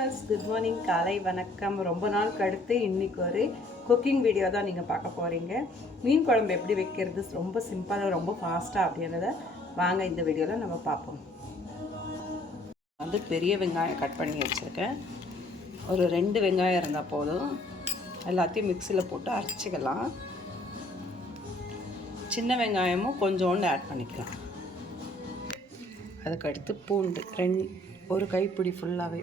Viewers good morning, காலை வணக்கம். ரொம்ப நாள் கடுத்து இன்றைக்கி ஒரு குக்கிங் வீடியோ தான் நீங்கள் பார்க்க போகிறீங்க. மீன் குழம்பு எப்படி வைக்கிறது ரொம்ப சிம்பிளாக ரொம்ப ஃபாஸ்ட்டாக அப்படின்றத வாங்க இந்த வீடியோவில் நம்ம பார்ப்போம். பெரிய வெங்காயம் கட் பண்ணி வச்சுருக்கேன். ஒரு 2 வெங்காயம் இருந்தால் போதும். எல்லாத்தையும் மிக்சியில் போட்டு அரைச்சிக்கலாம். சின்ன வெங்காயமும் கொஞ்சோண்டு ஆட் பண்ணிக்கலாம். அதுக்கடுத்து பூண்டு ஒரு கைப்பிடி ஃபுல்லாகவே.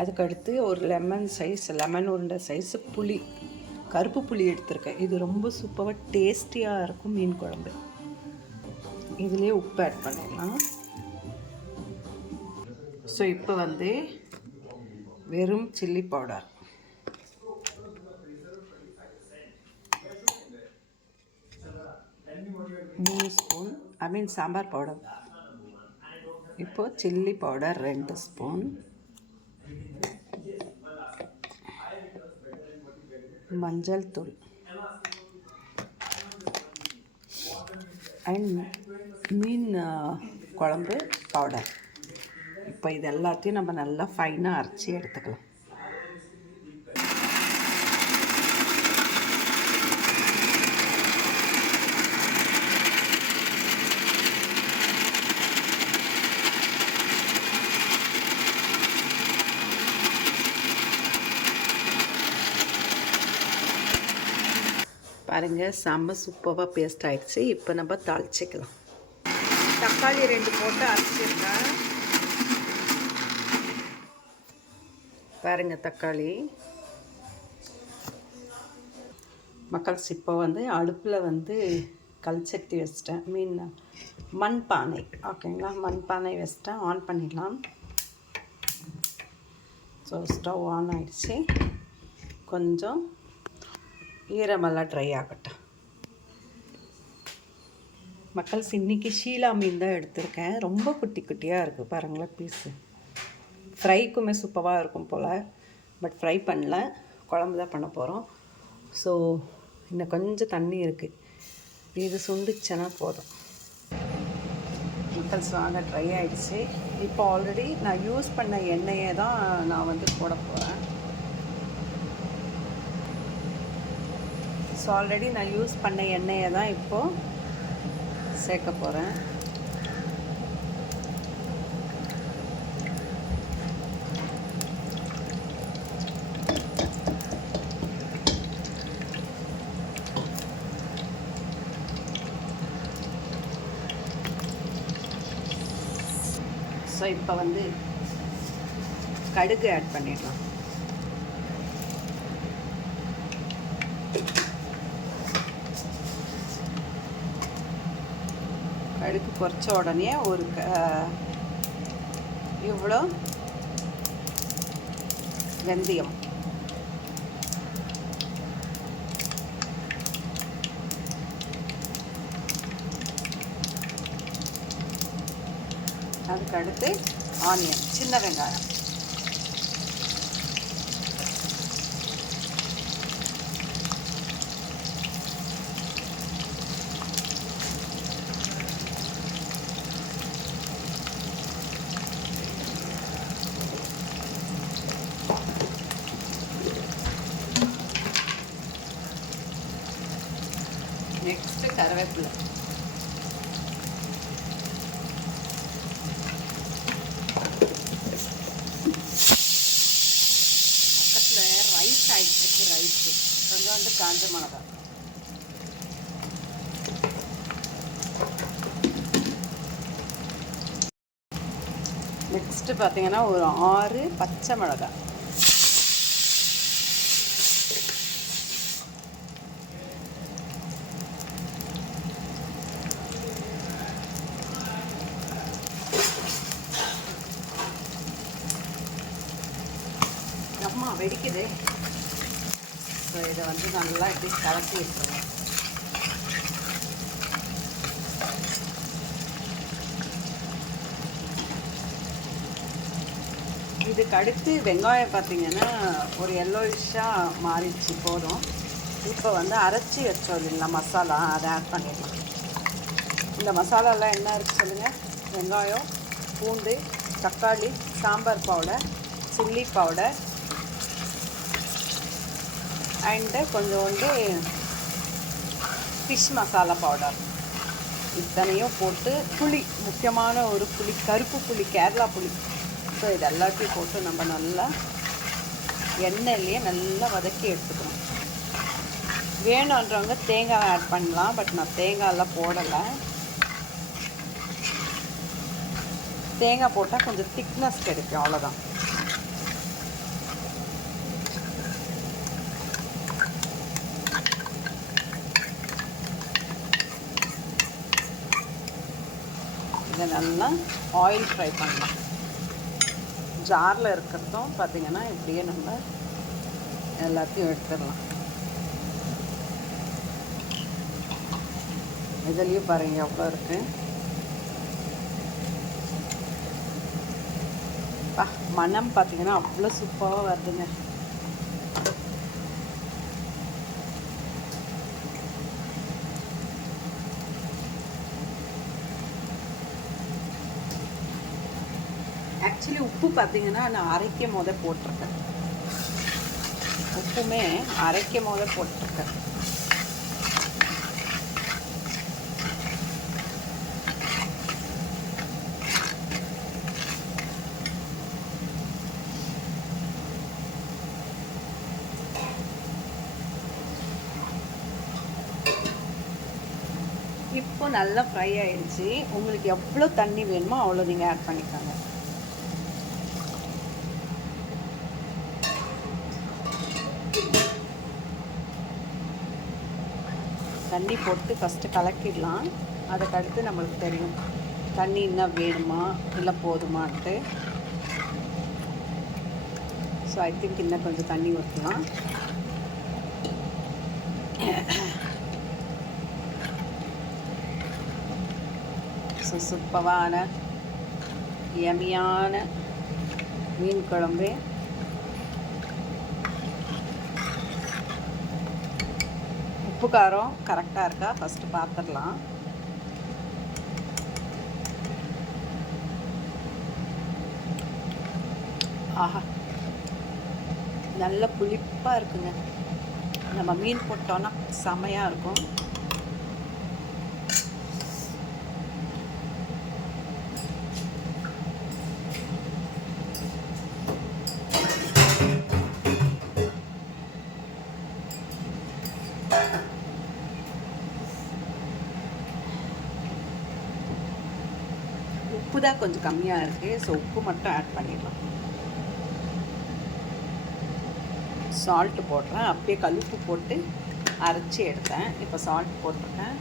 அதுக்கடுத்து ஒரு லெமன் உருண்டை சைஸு புளி, கருப்பு புளி எடுத்திருக்கேன். இது ரொம்ப சூப்பராக டேஸ்டியாக இருக்கும் மீன் குழம்பு. இதுலேயே உப்பு ஆட் பண்ணிடலாம். ஸோ இப்போ வெறும் chilli powder, spoon, sambar powder. இப்போது சில்லி பவுடர் 2 ஸ்பூன், மஞ்சள் தூள் அண்ட் மீன் குழம்பு பவுடர். இப்போ இது எல்லாத்தையும் நம்ம நல்லா ஃபைனாக அரைச்சி எடுத்துக்கலாம். பாருங்கள், செம்ம சூப்பராக பேஸ்ட் ஆகிடுச்சு. இப்போ நம்ம தாளிச்சிக்கலாம். தக்காளி 2 போட்டு அரைச்சிருக்கேன். பாருங்கள் தக்காளி. மக்கள்ஸ் இப்போ அடுப்பில் கல் சட்டி வச்சிட்டேன். மண் பானை, ஓகேங்களா? மண் பானை வச்சிட்டேன். ஆன் பண்ணிடலாம். ஸோ ஸ்டவ் ஆன் ஆகிடுச்சு. கொஞ்சம் ஈரமெல்லாம் ட்ரை ஆகட்டும். மக்கள்ஸ் இன்றைக்கி ஷீலா மீன் தான் எடுத்திருக்கேன். ரொம்ப குட்டி குட்டியாக இருக்குது பாருங்களேன் பீஸு. ஃப்ரைக்குமே சூப்பராக இருக்கும் போல், பட் ஃப்ரை பண்ணல, குழம்பு தான் பண்ண போகிறோம். ஸோ இன்னும் கொஞ்சம் தண்ணி இருக்குது. இது சுண்டுச்சுன்னா போதும். மக்கள்ஸ் வாங்க, ட்ரை ஆகிடுச்சு. இப்போ ஆல்ரெடி நான் யூஸ் பண்ண எண்ணெயை தான் நான் போட போகிறேன். ஸோ ஆல்ரெடி நான் யூஸ் பண்ண எண்ணெயை தான் இப்போது சேர்க்க போகிறேன். ஸோ இப்போ கடுகு ஆட் பண்ணிடலாம். கடுகு பொரிச்ச உடனே ஒரு இவ்வளோ வெந்தயம், அதுக்கடுத்து ஆனியன், சின்ன வெங்காயம், நெக்ஸ்ட்டு கருவேப்பிலை, பக்கத்தில் ரைஸ் ஆகிட்டுருக்கு. ரைஸு கொஞ்சம் காஞ்ச மிளகா, நெக்ஸ்ட்டு பார்த்தீங்கன்னா ஒரு 6 பச்சை மிளகா, வெடிக்குது. ஸோ இதை நல்லா இப்படி கலக்கி வச்சுருவோம். இதுக்கு அடுத்து வெங்காயம் பார்த்திங்கன்னா ஒரு எல்லோயிஷாக மாறிடுச்சு. போதும். இப்போ அரைச்சி வச்சோம் இல்லைங்களா மசாலா, அதை ஆட் பண்ணிடலாம். இந்த மசாலாலாம் என்ன இருக்குது சொல்லுங்கள்? வெங்காயம், பூண்டு, தக்காளி, sambar powder, chilli powder and கொஞ்சோண்டு ஃபிஷ் மசாலா பவுடர் இத்தனையும் போட்டு புளி, முக்கியமான ஒரு புளி, கருப்பு புளி, கேரளா புளி. ஸோ இது எல்லாத்தையும் போட்டு நம்ம நல்லா எண்ணெயிலேயே நல்லா வதக்கி எடுத்துக்கணும். வேணுன்றவங்க தேங்காய் ஆட் பண்ணலாம், பட் நான் தேங்காயெல்லாம் போடலை. தேங்காய் போட்டால் கொஞ்சம் திக்னஸ் கிடைக்கும், அவ்வளோதான். இதை நல்லா ஆயில் ஃப்ரை பண்ணலாம். ஜாரில் இருக்கிறதும் பார்த்திங்கன்னா இப்படியே நம்ம எல்லாத்தையும் எடுத்துடலாம். இதுலேயும் பாருங்கள் எவ்வளோ இருக்குது. மனம் பார்த்திங்கன்னா அவ்வளோ சூப்பராக வருதுங்க. ஆக்சுவலி உப்பு பார்த்திங்கன்னா நான் அரைக்கும் போதே போட்டிருக்கேன். உப்புமே அரைக்கும் போதே போட்டிருக்கேன். இப்போ நல்லா ஃப்ரை ஆயிடுச்சு. உங்களுக்கு எவ்வளோ தண்ணி வேணுமோ அவ்வளோ நீங்கள் ஆட் பண்ணிக்கோங்க. தண்ணி போட்டு ஃபஸ்ட்டு கலக்கிடலாம். அதுக்கடுத்து நம்மளுக்கு தெரியும் தண்ணி இன்னும் வேணுமா இல்லை போதுமான்ட்டு. ஸோ ஐ திங்க் இன்னும் கொஞ்சம் தண்ணி ஊற்றலாம். ஸோ சூப்பரான யமியான மீன் குழம்பு. உப்பு காரம் கரெக்டாக இருக்கா ஃபஸ்ட்டு பார்த்துடலாம். ஆஹா, நல்ல புளிப்பாக இருக்குங்க. நம்ம மீன் போட்டோன்னா செமையாக இருக்கும். உப்பு தான் கொஞ்சம் கம்மியாக இருக்குது. ஸோ உப்பு மட்டும் ஆட் பண்ணிடலாம். சால்ட்டு போடுறேன். அப்படியே கல்லுப்பு போட்டு அரைச்சி எடுத்தேன். இப்போ சால்ட் போட்டிருக்கேன்.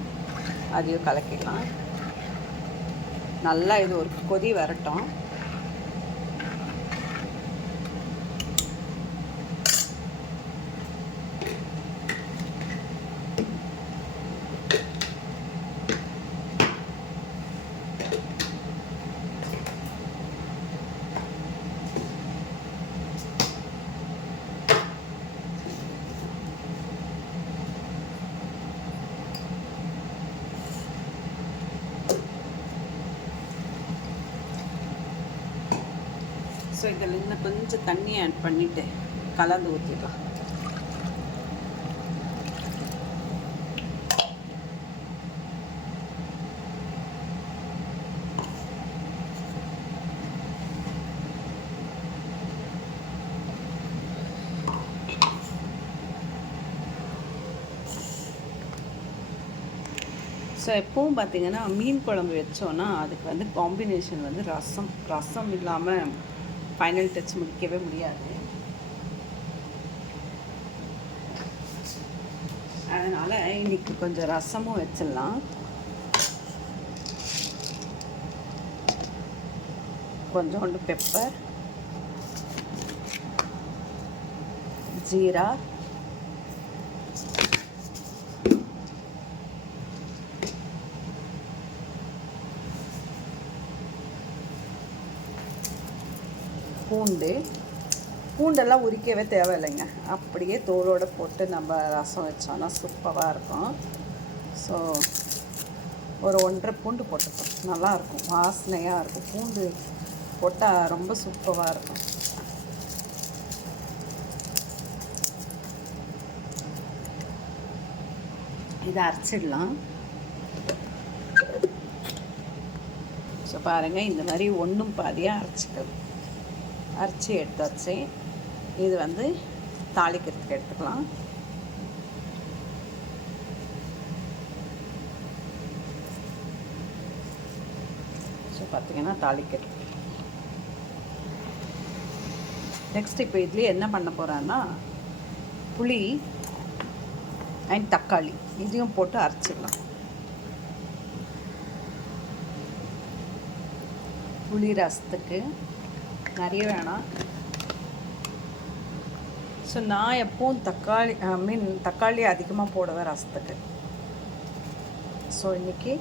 அதையும் கலக்கிடலாம். நல்லா இது ஒரு கொதி வரட்டும். ஸோ இதில் இன்னும் கொஞ்சம் தண்ணி ஆட் பண்ணிவிட்டு கலந்து ஊற்றிடலாம். ஸோ எப்பவும் பார்த்திங்கன்னா மீன் குழம்பு வச்சோன்னா அதுக்கு வந்து காம்பினேஷன் வந்து ரசம் இல்லாமல் ஃபைனல் டச் முடிக்கவே முடியாது. அதனால் இன்றைக்கி கொஞ்சம் ரசமும் வச்சிடலாம். கொஞ்சோண்டு பெப்பர், ஜீரா, பூண்டெல்லாம் உரிக்கவே தேவையில்லைங்க. அப்படியே தோலோடு போட்டு நம்ம ரசம் வச்சோன்னா சூப்பராக இருக்கும். ஸோ ஒரு 1.5 பூண்டு போட்டுப்போம். நல்லாயிருக்கும், வாசனையாக இருக்கும். பூண்டு போட்டால் ரொம்ப சூப்பராக இருக்கும். இதை அரைச்சிடலாம். ஸோ பாருங்கள், இந்த மாதிரி ஒன்றும் பாதியாக அரைச்சி எடுத்தாச்சு. இது வந்து தாளிக்கிறதுக்கு எடுத்துக்கலாம். ஸோ பார்த்திங்கன்னா தாளிக்கிறது. நெக்ஸ்ட் இப்போ இதுலேயே என்ன பண்ண போகிறேன்னா, புளி அண்ட் தக்காளி இதையும் போட்டு அரைச்சிடலாம். புளி ரசத்துக்கு நிறைய வேணாம். ஸோ நான் எப்பவும் தக்காளி அதிகமாக போடுவேன் ரசத்துக்கு. ஸோ இன்றைக்கி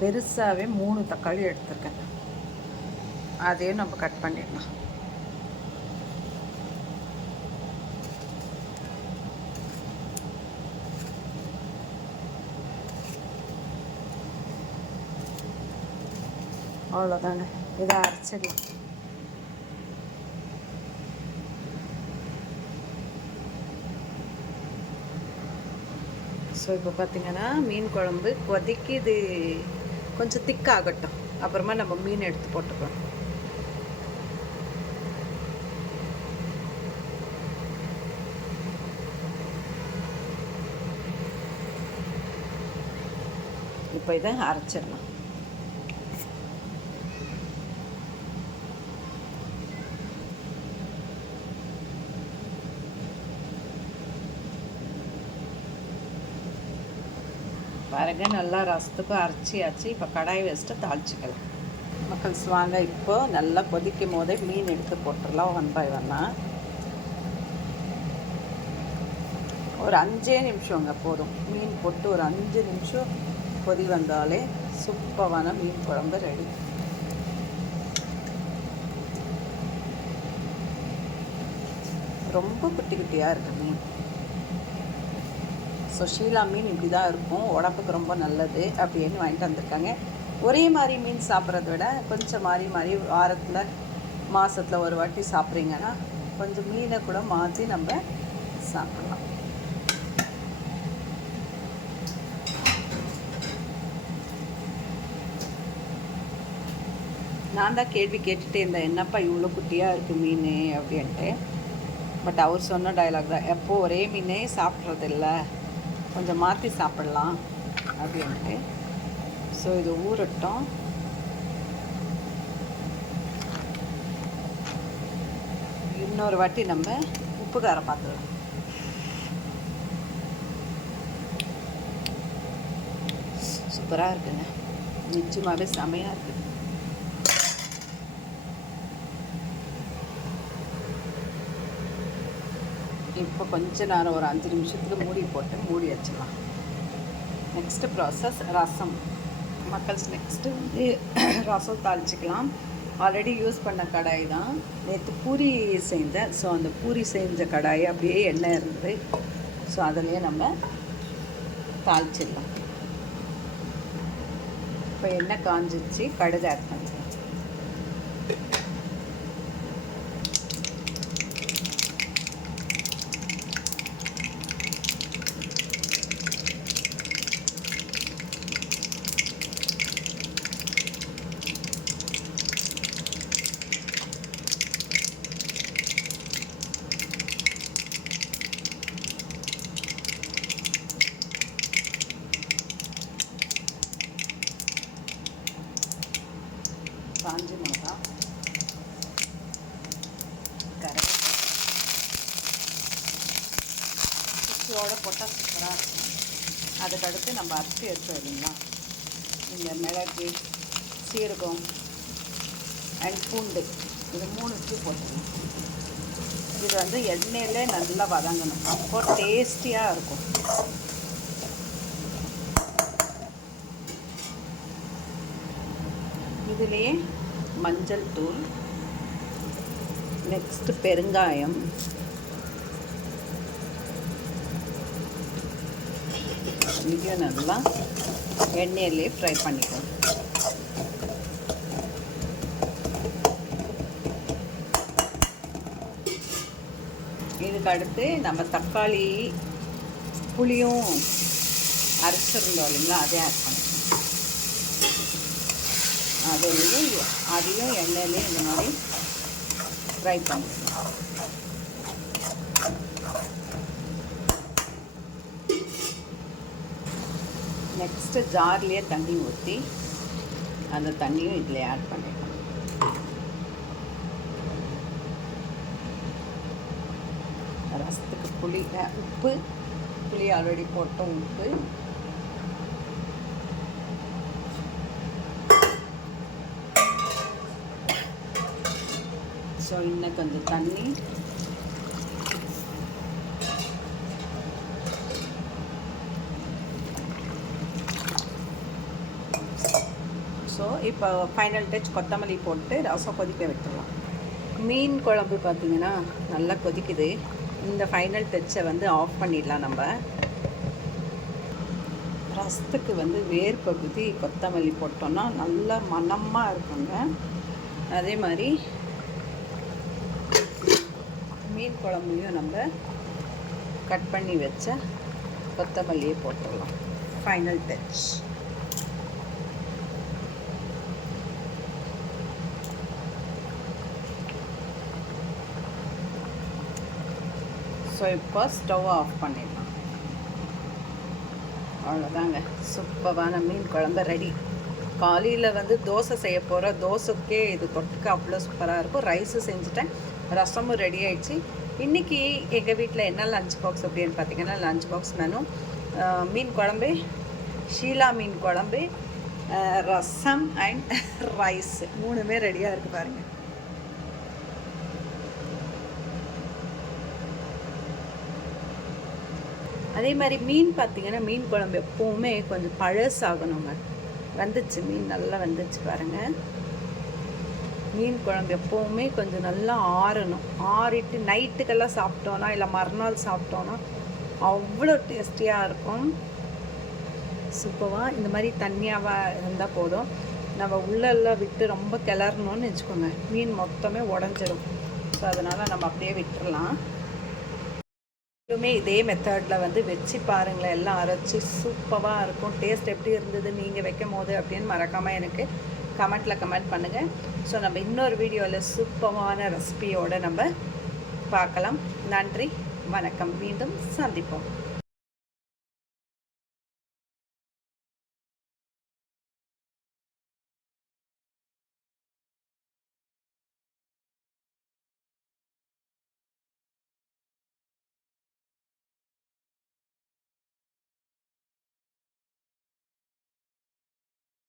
பெருசாகவே 3 தக்காளி எடுத்துருக்கேன். அதையும் நம்ம கட் பண்ணிடலாம். அவ்வளோதாங்க, இதை அரைச்சிடலாம். ஸோ இப்போ பார்த்திங்கன்னா மீன் குழம்பு கொதிக்குது. கொஞ்சம் திக்காகட்டும், அப்புறமா நம்ம மீன் எடுத்து போட்டுக்கலாம். இப்போ இதை அரைச்சிடலாம். பாருங்க, நல்லா ரசத்துக்கும் அரைச்சியாச்சு. இப்போ கடாய் வச்சுட்டு தாளிச்சிக்கலாம். மக்கள்ஸ் வாங்க, இப்போ நல்லா கொதிக்கும் போதே மீன் எடுத்து போட்டுடலாம். 1 by 1 ஒரு 5 நிமிஷங்க போதும். மீன் போட்டு ஒரு 5 நிமிஷம் கொதி வந்தாலே சூப்பரான மீன் குழம்பு ரெடி. ரொம்ப குட்டி குட்டியாக இருக்குது மீன். ஸோ ஷீலா மீன் இப்படி தான் இருக்கும், உடம்புக்கு ரொம்ப நல்லது அப்படின்னு வாங்கிட்டு வந்திருக்காங்க. ஒரே மாதிரி மீன் சாப்பிட்றத விட கொஞ்சம் மாறி வாரத்தில் மாதத்தில் ஒரு வாட்டி சாப்பிட்றீங்கன்னா கொஞ்சம் மீனை கூட மாற்றி நம்ம சாப்பிட்லாம். நான் தான் கேள்வி கேட்டுகிட்டே இருந்தேன், என்னப்பா இவ்வளோ குட்டியாக இருக்குது மீன் அப்படின்ட்டு. பட் அவர் சொன்ன டயலாக் தான், எப்போது ஒரே மீனே சாப்பிட்றதில்ல, கொஞ்சம் மாற்றி சாப்பிட்லாம் அப்படின்ட்டு. ஸோ இது ஊறட்டும். இன்னொரு வாட்டி நம்ம உப்பு காரம் பார்த்துக்கலாம். சூப்பராக இருக்குங்க, நிச்சயமாகவே செமையாக இருக்குது. இப்போ கொஞ்ச நேரம் ஒரு 5 நிமிஷத்துக்கு மூடி வச்சிடலாம். நெக்ஸ்ட்டு ப்ராசஸ் ரசம். மக்கள்ஸ் நெக்ஸ்ட்டு வந்து ரசம் தாளிச்சிக்கலாம். ஆல்ரெடி யூஸ் பண்ண கடாய் தான், நேற்று பூரி செஞ்சேன். ஸோ அந்த பூரி செஞ்ச கடாய் அப்படியே எண்ணெய் இருந்தது. ஸோ அதிலேயே நம்ம தாளிச்சிடலாம். இப்போ எண்ணெய் காஞ்சிச்சு, கடுகு ஆட் பண்ணிக்கலாம். காஞ்சி மிளகா, கருவேப்பிலை குச்சியோடு போட்டால் சூப்பராக இருக்கும். அதுக்கடுத்து நம்ம அரைச்சி எடுத்தோம் இல்லைங்களா, இந்த மிளகு, சீரகம் அண்ட் பூண்டு, இது 3 போட்டுக்கணும். இது வந்து எண்ணெயிலே நல்லா வதங்கணும், அப்போ டேஸ்டியாக இருக்கும். இதிலேயே மஞ்சள் தூள், நெக்ஸ்ட்டு பெருங்காயம், இதையும் நல்லா எண்ணெயிலே ஃப்ரை பண்ணிக்கலாம். இதுக்கு அடுத்து நம்ம தக்காளி புளியும் அரைச்சிருந்தோம் இல்லைங்களா, அதே ஆட் பண்ணிக்கலாம். அதையும் எண்ணெயிலே இந்த மாதிரி ஃப்ரை பண்ணிக்கலாம். நெக்ஸ்ட்டு ஜார்லேயே தண்ணி ஊற்றி அந்த தண்ணியும் இதில் ஆட் பண்ணிக்கலாம். ரசத்துக்கு உப்பு புளி ஆல்ரெடி போட்டோம். உப்பு ஸோ இன்னும் கொஞ்சம் தண்ணி, ஸோ இப்போ ஃபைனல் டச் கொத்தமல்லி போட்டு ரசம் கொதிக்க வைக்கலாம். மீன் குழம்பு பார்த்திங்கன்னா நல்லா கொதிக்குது. இந்த ஃபைனல் டச்சை வந்து ஆஃப் பண்ணிடலாம். நம்ம ரசத்துக்கு வந்து வேர் பகுதி கொத்தமல்லி போட்டோன்னா நல்லா மணமாக இருக்குங்க. அதே மாதிரி மீன் குழம்புலையும் நம்ம கட் பண்ணி வச்ச கொத்தமல்லியை போட்டுடலாம். Final touch. ஸோ இப்போ ஸ்டவ் ஆஃப் பண்ணிடலாம். அவ்வளோதாங்க, சூப்பரான மீன் குழம்பு ரெடி. காலையில் வந்து தோசை செய்ய போகிற தோசைக்கே இது தொட்டுக்க அவ்வளோ சூப்பராக இருக்கும். ரைஸும் செஞ்சுட்டேன், ரசமும் ரெடி ஆகிடுச்சு. இன்றைக்கி எங்கள் வீட்டில் என்ன லஞ்ச் பாக்ஸ் அப்படின்னு பார்த்தீங்கன்னா, லஞ்ச் பாக்ஸ் மெனு மீன் குழம்பு, ஷீலா மீன் குழம்பு, ரசம் அண்ட் ரைஸ் 3மே ரெடியாக இருக்குது பாருங்கள். அதே மாதிரி மீன் பார்த்திங்கன்னா, மீன் குழம்பு எப்போவுமே கொஞ்சம் பழசாகணுங்க. வந்துச்சு, மீன் நல்லா வந்துச்சு பாருங்கள். மீன் குழம்பு எப்போவுமே கொஞ்சம் நல்லா ஆறணும். ஆறிட்டு நைட்டுக்கெல்லாம் சாப்பிட்டோன்னா இல்லை மறுநாள் சாப்பிட்டோன்னா அவ்வளோ டேஸ்டியாக இருக்கும். சூப்பராக இந்த மாதிரி தண்ணியாக இருந்தால் போதும். நம்ம உள்ளெல்லாம் விட்டு ரொம்ப கிளறணும்னு வச்சுக்கோங்க, மீன் மொத்தமே உடஞ்சிடும். ஸோ அதனால் நம்ம அப்படியே விட்டுடலாம். இதே மெத்தடில் வந்து வச்சு பாருங்களேன், எல்லாம் அரைச்சி சூப்பராக இருக்கும். டேஸ்ட் எப்படி இருந்தது நீங்கள் வைக்கும் போது அப்படின்னு மறக்காமல் எனக்கு கமெண்ட்டில் கமெண்ட் பண்ணுங்கள். ஸோ நம்ம இன்னொரு வீடியோவில் சூப்பரான ரெசிபியோடு நம்ம பார்க்கலாம். நன்றி, வணக்கம், மீண்டும் சந்திப்போம்.